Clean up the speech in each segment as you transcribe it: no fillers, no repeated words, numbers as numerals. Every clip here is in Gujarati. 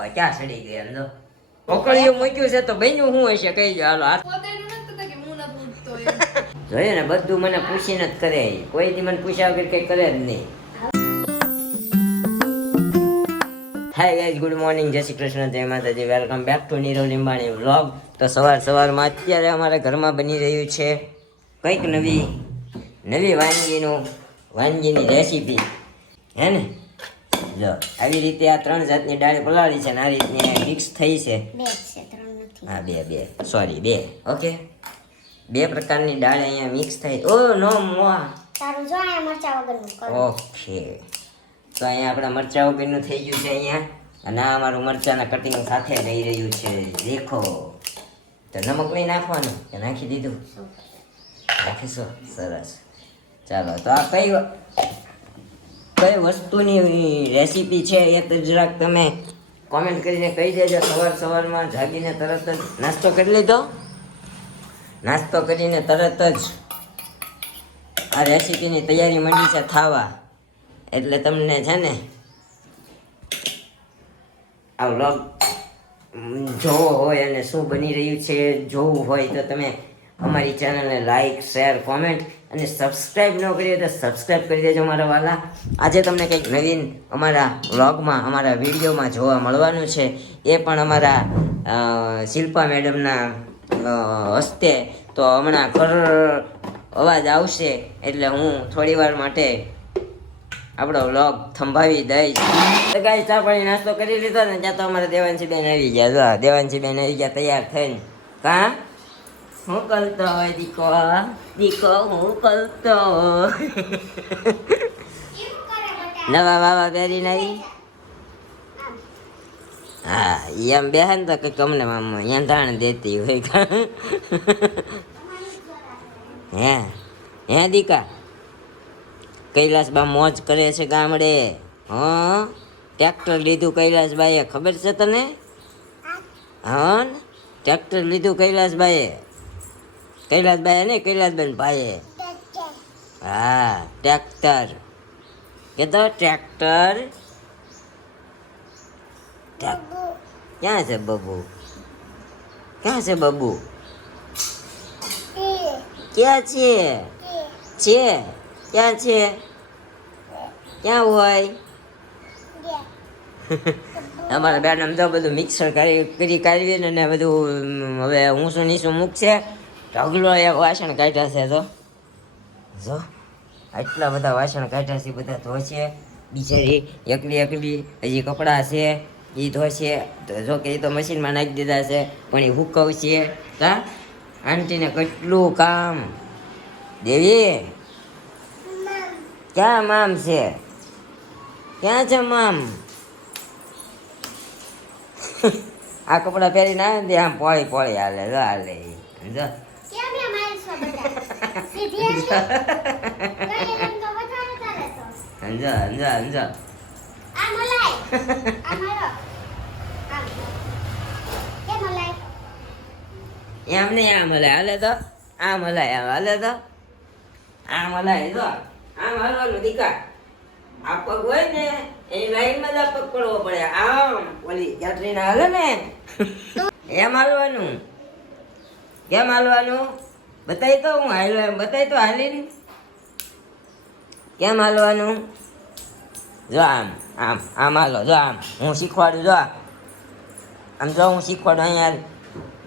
ઓહો ક્યાં સડી ગયા એમ જો કોકળીઓ મૂક્યું છે તો બન્યું શું હશે કહી દો હાલો જોઈએ ને બધું મને પૂછીને જ કરે કોઈ દી મને પૂછ્યા વગર કઈ કરે જ નહીં. હાય ગાઈઝ, ગુડ મોર્નિંગ, જય શ્રી કૃષ્ણ, જય માતાજી, welcome back to Nirav Limbani vlog. તો સવારમાં અત્યારે અમારા ઘરમાં બની રહ્યું છે કંઈક નવી વાનગીની રેસીપી હે ને. જો આવી રીતે આ 3 જાતની દાળ પલાળી છે ને આ રીતની મિક્સ થઈ છે. હા બે ઓકે, 2 પ્રકારની દાળ અહીંયા મિક્સ થઈ. ઓ નો મોા તારું જો આ મરચા વગરનું કરો. ઓકે, તો અહીંયા આપણા મરચા વગરનું થઈ ગયું છે અહીંયા, અને આ અમારું મરચાના કટિંગ સાથે લઈ રહ્યું છે. દેખો તો નમક નહીં નાખવાનું કે નાખી દીધું? નાખીશો? સરસ. ચાલો, તો આ કઈ વસ્તુની રેસીપી છે એ તો જરાક તમે કોમેન્ટ કરીને કહી દેજો. સવારમાં જાગીને તરત જ નાસ્તો કરી લીધો? નાસ્તો કરીને તરત જ આ રેસીપીની તૈયારી માંડી છે થાવા. એટલે તમને છે ને આ વ્લોગ જોવો હોય અને શું બની રહ્યું છે જોવું હોય તો તમે અમારી ચેનલને લાઈક, શેર, કોમેન્ટ અને સબસ્ક્રાઈબ ન કરી તો સબસ્ક્રાઈબ કરી દેજો મારા વાલા. આજે તમને કંઈક નવીન અમારા વ્લોગમાં, અમારા વિડીયોમાં જોવા મળવાનું છે. એ પણ અમારા શિલ્પા મેડમના હસ્તે. તો હમણાં અવાજ આવશે એટલે હું થોડી વાર માટે આપણો વ્લોગ થંભાવી દઈશ. તો ગાઈસ, ચા પાણી નાસ્તો કરી લીધો ને ત્યાં તો અમારા દેવાંશીબેન આવી ગયા. જો દેવાંશીબેન આવી ગયા તૈયાર થઈને. કા હું કરતો હોય દીકો હું કરતો નવા વાવા પહેરીને આવી. હા એમ બેહન તો કંઈક અમને અહીંયા ધાણ દેતી હોય. હે દીકા કૈલાસબા મોજ કરે છે ગામડે. હા, ટ્રેક્ટર લીધું કૈલાસબાઈએ, ખબર છે તને? હા, ટ્રેક્ટર લીધું કૈલાસબાઈએ ને કૈલાસબેન ભાઈએ. હા, ટ્રેક્ટર કેતો ટ્રેક્ટર. ક્યાં છે બબુ? ક્યાં છે બબુ? ક્યાં છે? ક્યાં છે? ક્યાં હોય? અમારા બેન તો બધું મિક્સર કરી કાઢીને ને બધું હવે ઊંસું નીચું મૂકશે. ઢગલો એક વાસણ કાઢ્યા છે. તો જો આટલા બધા વાસણ કાઢ્યા છે, બધા ધોશે. બિચારી એકલી હજી કપડાં છે એ ધોશે. જો કે એ તો મશીનમાં નાખી દીધા છે પણ એ હુકવશે. કા આંટીને કેટલું કામ. દેવી ક્યાં મામ છે? ક્યાં છે મામ? આ કપડા પહેરીને આવે ને આમ પોળી હાલે. જો હાલે જો એમ નહીં, આમ હલાય હાલે તો આમ હલાય હાલે તો આમ હલાય. જો આમ હાલવાનું દીકા. આ પગ હોય ને એની લાઈનમાં જ આ પગ પડવો પડે. આમ ઓલી કેટરીના હાલે ને એમ હાલવાનું. કેમ હાલવાનું બતાવી તો હું હાલ બતાવી તો હાલીને કેમ હાલવાનું. જો આમ હાલો. જો આમ હું શીખવાડું. જો આમ જો હું શીખવાડું. અહીંયા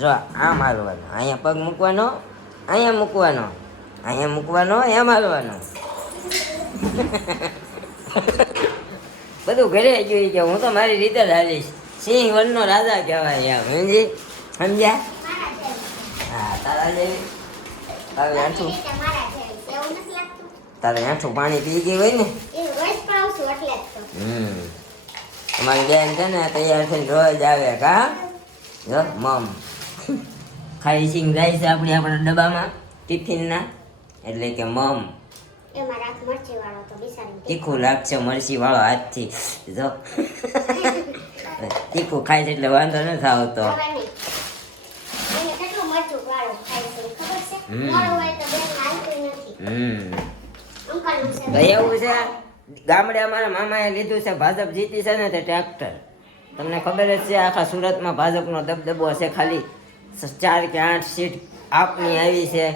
જો આમ હાલવાનું. અહીંયા પગ મૂકવાનો, અહીંયા મૂકવાનો, એમ હાલવાનું. બધું ઘરે જોઈ કે હું તો મારી રીતે જ હાલીશ. સિંહ વનનો રાજા કહેવાય. સમજ્યા? હા, તારા જેવી. તારે આઠું પાણી પી ગઈ હોય ને. તમારી બેન છે ને તૈયાર થઈને રોજ આવે. કા જો મમ ખાઈ સિંગ જાય છે આપણા ડબ્બામાં ટિફિનના. એટલે કે મમ તીખું લાગશે મરચી વાળો હાથથી. જો તીખું ખાય છે એટલે વાંધો નથી આવતો. એવું છે ગામડે અમારા મામાએ લીધું છે, ભાજપ જીતી છે ને તે ટ્રેક્ટર. તમને ખબર જ છે આખા સુરતમાં ભાજપનો દબદબો હશે. ખાલી 4 કે 8 સીટ આપની આવી છે.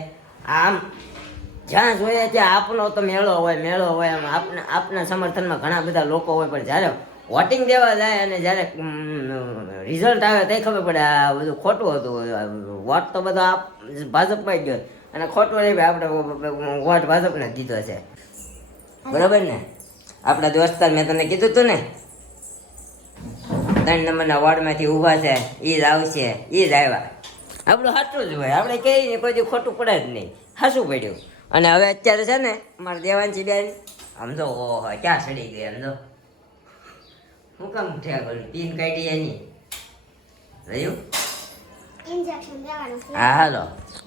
આમ જ્યાં જોઈએ ત્યાં આપનો તો મેળો હોય. આમ આપના સમર્થનમાં ઘણા બધા લોકો હોય, પણ જ્યારે વોટિંગ દેવા જાય અને જ્યારે રિઝલ્ટ આવે તે ખબર પડે આ બધું ખોટું હતું. વોટ તો બધો ભાજપમાં જ ગયો અને ખોટું નહીં ભાઈ, આપણે વોટ ભાજપને દીધો છે. બરાબર ને? આપણા દોસ્તાર મેં તને કીધું હતું ને 3 નંબરના વોર્ડમાંથી ઊભા છે, એ જ આવશે, એ જ આવ્યા. આપણું સાચું જ હોય, આપણે કહીએ ને કોઈ દી ખોટું પડે જ નહીં, સાચું પડ્યું. અને હવે અત્યારે છે ને મારા દેવાંશી બેન સમજો, ઓહો ક્યાં સડી ગઈ સમજો. હું કામ ઉઠ્યા કરું, પીન કાઢી એની રહ્યું. ઇન્જેક્શન દેવાનું છે. હા હાલો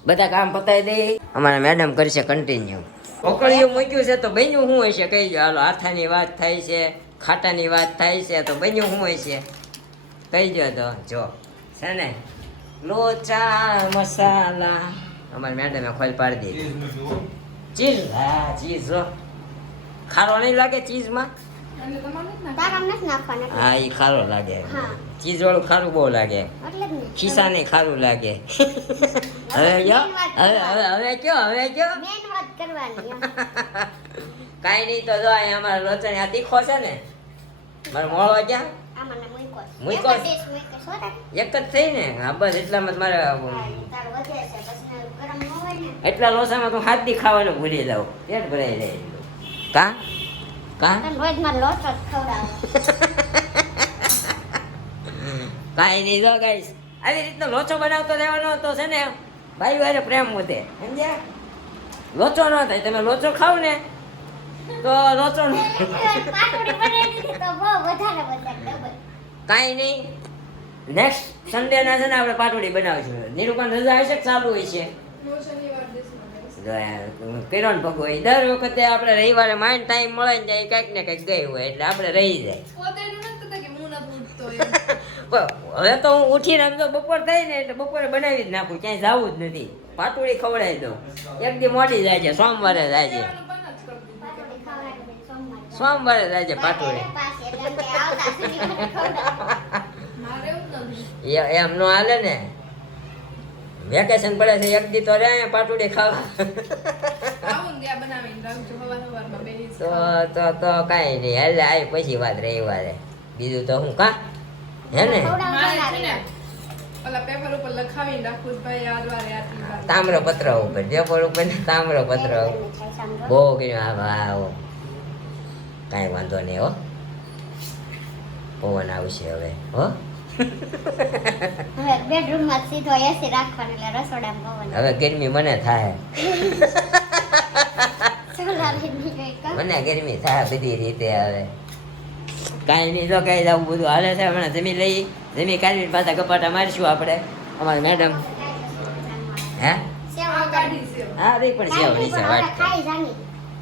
બધા કામ પતાવી દઈએ. અમારા મેડમ કરશે કન્ટિન્યુ. ઓકળિયું મૂક્યું છે તો બન્યું શું હશે કહી દો. હાલો આથાની વાત થાય છે, ખાટાની વાત થાય છે, તો બન્યું શું હશે કહી દો. તો જો છે ને લોચા મસાલા અમારી મેડમે ખોલ પાડી દીધી. ચીઝ, હા ચીઝ જો ખારો નહીં લાગે ચીઝમાં? તારામ નથી નાખવાના એટલે. હા એ ખારો લાગે, હા. ચીઝ વાળું ખારું બહુ લાગે, એટલે જ ને. ખિસ્સાને ખારું લાગે. હવે કયો હવે કયો મેન વાત કરવાની એમ. કાંઈ નહીં તો જો અહીંયા અમારા લોચા આ તીખો છે ને મારો મોળો ક્યાં આમાં ના મૂક્યો છે. મૂક્યો એક છે? જ dish મૂક્યો છે, હો તારે. એક જ થઈ ને. હા બસ એટલામાં જ મારે હા, તારું વધે છે પછી ગરમ ન હોય ને. એટલા લોસામાં તો હાથ દી ખાવાનું ભૂલી જાઉં, પેટ ભરાઈ જાય. કા તને રોજ મારે લોચો જ ખવડાવો. કાંઈ નહીં જો ગાઈસ આવી રીતનો લોચો બનાવતો રહેવાનો તો છે ને ભાઈ વારે પ્રેમ વધે, સમજ્યા? લોચો ન થાય, તમે લોચો ખાવ ને તો લોચો ન પાટોડી બનાવી દીધી તો બહુ વધારે double. કાંઈ નહીં. નેક્સ્ટ સન્ડે ના છે ને આપણે પાટોડી બનાવીશું. નિરૂપણ રજા હશે કે ચાલુ હોય છે? કિરણ ભગવો દર વખતે આપણે રવિવારે માઇન્ડ ટાઈમ મળે ને જાય કંઈક ને કંઈક ગઈ હોય એટલે આપણે રહી જાય. હવે તો હું ઉઠીને આમ તો બપોર થાય ને એટલે બપોરે બનાવી જ નાખું, ક્યાંય જવું જ નથી. પાટોડી ખવડાવી દઉં. એક દી મોડી જાય છે, સોમવારે જાય છે. પાટોડી ખવડાવી દે સોમવારે. સોમવારે જાય છે પાટોડી. પાછી એટલે એમ કે આવતા શનિવારે ખવડાવો. એમ નો હાલે ને. વેકેશન પડે છે એક દી તો રે અહીંયા પાટોડી ખાવા. તો કાંઈ નહીં એટલે આ પછી વાત રવિવારે. બીજું તો હું કા હે ને તામ્રપત્ર ઉપર પેપર ઉપર ને તામ્રપત્ર બહુ ગયું. આવો કાંઈ વાંધો નહીં હો, પવન આવશે હવે હો. હવે બેડરૂમમાં સીધો એસી રાખવાનો એટલે રસોડામાં પવન. હવે ગરમી મને થાય, સોલારી ની કઈ કામ. મને ગરમી થાય બધી રીતે. હવે કાંઈ નહીં તો કાંઈ આવું બધું હાલે છે. હમણાં જમી કાઢીને પાછા કપાટા મારીશું આપણે. અમારા મેડમ હે હા રે પણ સેવની છે વાત ખાઈ જાની.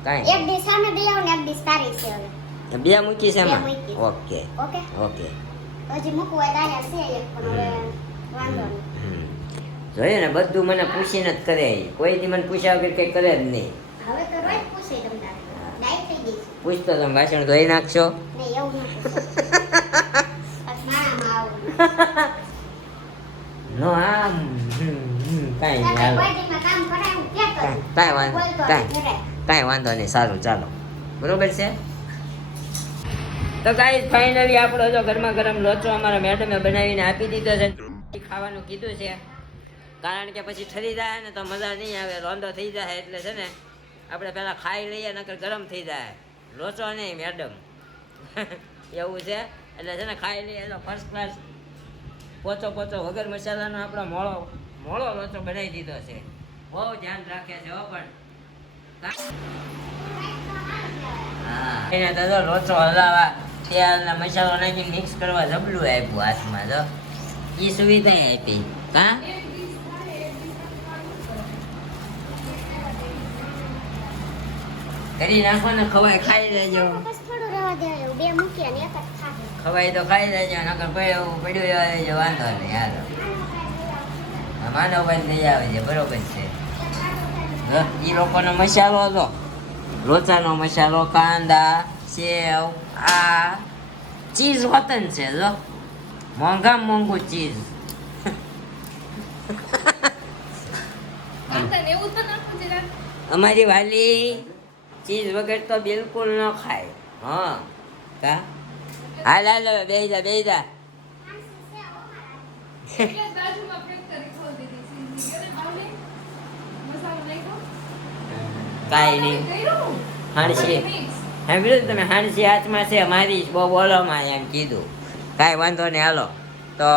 કાંઈ એક ડીશ આને દઈ આવો ને એક ડીશ તારી છે હવે. બે મૂકી છે એમાં? બે મૂકી. Okay okay okay. હજી મૂકવું હોય તો અહીંયા છે એક પણ હવે વાંધો નહીં. જોઈએ ને બધું મને પૂછીને જ કરે. કોઈ દી મને પૂછ્યા વગર કંઈ કરે જ નહીં. હવે તો રોજ પૂછી તમ તારે ડાઈ થઈ ગઈ છે. પૂછતો તમે વાસણ ધોઈ નાખશો? નહીં એવું ન પૂછો. બસ માણામાં આવું. નો આમ કાંઈ નહીં તારે હાલો. બર્થડેમાં કામ કરાયું કે તો કાંઈ વાંધો બોલતો કાંઈ ઘરે. કાંઈ વાંધો નહીં. સારું ચાલો બરોબર છે. તો ગાઈસ ફાઇનલી આપણો જો ગરમા ગરમ લોચો અમારા મેડમે બનાવીને આપી દીધો છે. ખાવાનું કીધું છે કારણ કે પછી ઠરી જાય ને તો મજા નહીં આવે. રોંદો થઈ જાય એટલે છે ને આપણે પહેલાં ખાઈ લઈએ નકર ગરમ થઈ જાય. લોચો નહીં મેડમ એવું છે એટલે છે ને ખાઈ લઈએ તો ફર્સ્ટ ક્લાસ પોચો વગર મસાલાનો આપણો મોળો લોચો બનાવી દીધો છે. બહુ ધ્યાન રાખે છે હો. પણ હા એને તો જો લોચો હલાવા તેલ ને મસાલો નાખી મિક્સ કરવા જબલું આપ્યું હાથમાં. જો એ સુવિધા આપી કા કરી નાખો ને ખવાય ખાઈ લેજો. બસ થોડું રહેવા દેજો. બે મૂક્યા ને એક જ ખાશે. ખવાય તો ખાઈ લેજો નકર પડ્યું રહેવા દેજો. વાંધો નહીં યાર. માનવભાઈ નહીં આવે છે બરોબર છે. એ લોકોનો મસાલો હતો લોચાનો મસાલો, કાંદા, સેવ, આ ચીઝ વતન છે. જો મોંઘામાં મોંઘું ચીઝ. કાંતાને એવું તો નાખવું જરાક. અમારી વાલી ચીઝ વગર તો બિલકુલ ન ખાય. હા કા હાલ હાલ બેહી જા એટલે જ બાજુમાં પેક કરી ખોલી દીધી સીધી. અને ભાવને મસાલો નાખ્યો. કાંઈ નહીં કર્યું. હાણસી Mix. સાંભળ્યું તમે હાણસી હાથમાં છે મારી બહુ બોલોમાં એમ કીધું. કાંઈ વાંધો નહીં હાલો તો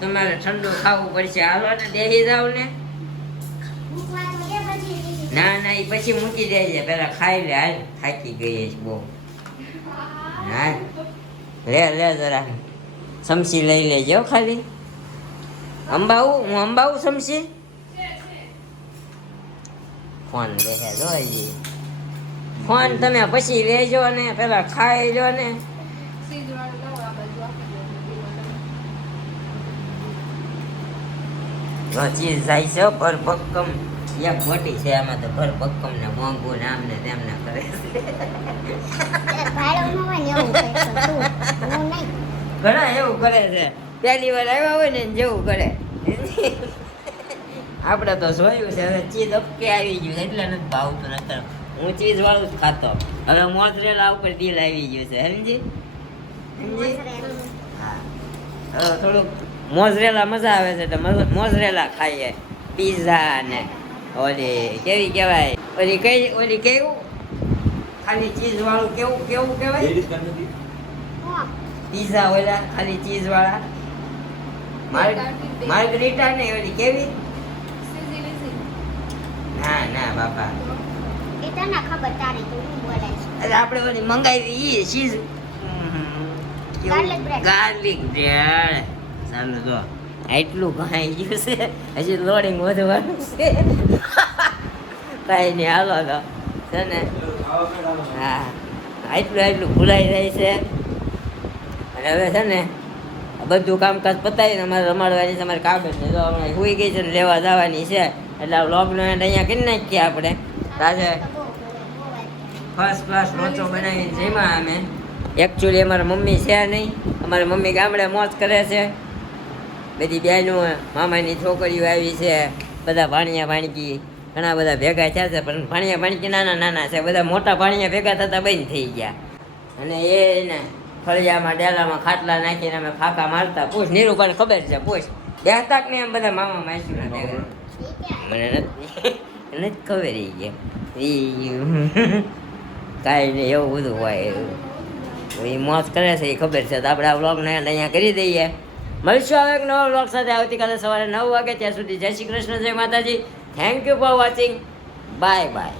તમારે ઠંડુ ખાવું પડશે હાલો ને બેસી જાવ ને. મૂકવા તો દે બધી દીધી. ના ના એ પછી મૂકી દેજે પેલા ખાઈ લે હાલ થાકી ગઈ છે બહુ. હા લે જરા સમસી લઈ લેજો ખાલી. અંબાવું હું અંબાવું સમસી. ફોન દેખે જો હજી ફોન તમે પછી લેજો ને પેલા ખાઈ લો ને. સીધવાળું લાવો આ બાજુ આપી દો. ચીજ જાય છે પર પક્કમ એક મોટી છે આમાં તો પર પક્કમ ને મોંઘું ને આમને તેમને કરે છે. એટલે ભાડું ન હોય ને એવું કરશો તું. હું નહીં. ઘણા એવું કરે છે પહેલી વાર આવ્યા હોય ને જેવું કરે. આપણે તો જોયું છે હવે ચીજ અપકે આવી ગયું છે એટલે નથી ભાવતું નકર હું ચીજ વાળું જ ખાતો. હવે મોઝરેલા ઉપર દિલ આવી ગયું છે સમજી. હા હવે થોડુંક મોઝરેલા મજા આવે છે તો મોઝરેલા ખાઈએ. પીઝા ને ઓલી કેવી કહેવાય ઓલી કેવું ખાલી ચીઝ વાળું કેવું કેવું કહેવાય હા. પીઝા ઓલા ખાલી ચીઝ વાળા માર્ગરીટા ને ઓલી કેવી સીધી લીધી. ના બાપા એ તને ખબર તારી તું હું બોલે છે. એટલે આપણે ઓલી મંગાવી ઈ cheese Garlic bread. Garlic bread ચાલો જો આટલું ખાઈ ગયું છે હજી લોડિંગ વધવાનું છે. કાંઈ નહીં હાલો તો છે ને હા આટલું ભૂલાઈ જાય છે. અને હવે છે ને આ બધું કામકાજ પતાવીને અમારે રમાડવાની છે અમારે કાગળ છે જો હમણાં સુઈ ગઈ છે ને લેવા જવાની છે એટલે આ વ્લોગનો એન્ડ અહીંયા કરી નાખીએ આપણે. આજે તો બહુ બોલે. ફર્સ્ટ ક્લાસ લોચો બનાવીને જેમાં અમે એકચ્યુઅલી અમારા મમ્મી છે નહીં. અમારી મમ્મી ગામડે મોજ કરે છે. બધી બહેનો મામાની છોકરીઓ આવી છે બધા ભાણિયા ભાણકી ઘણા બધા ભેગા થયા છે પણ ભાણિયા ભાણકી નાના છે બધા મોટા ભાણિયા ભેગા થતા બંધ થઈ ગયા. અને એને ફળિયામાં ડેલામાં ખાટલા નાખીને અમે ફાંકા મારતા. પૂછ નીરુ પણ ખબર છે પૂછ બેસતા કે નહીં એમ બધા મામા માસીના ભેગા. મને નથી ખબર એ કે કાંઈ નહીં એવું બધું હોય એ મોજ કરે છે એ ખબર છે. તો આપણે આ વ્લોગને અહીંયા કરી દઈએ. મળીશું હવે એક નવા વ્લોગ સાથે આવતીકાલે સવારે 9 વાગે. ત્યાં સુધી જય શ્રી કૃષ્ણ, જય માતાજી. Thank you for watching. Bye bye.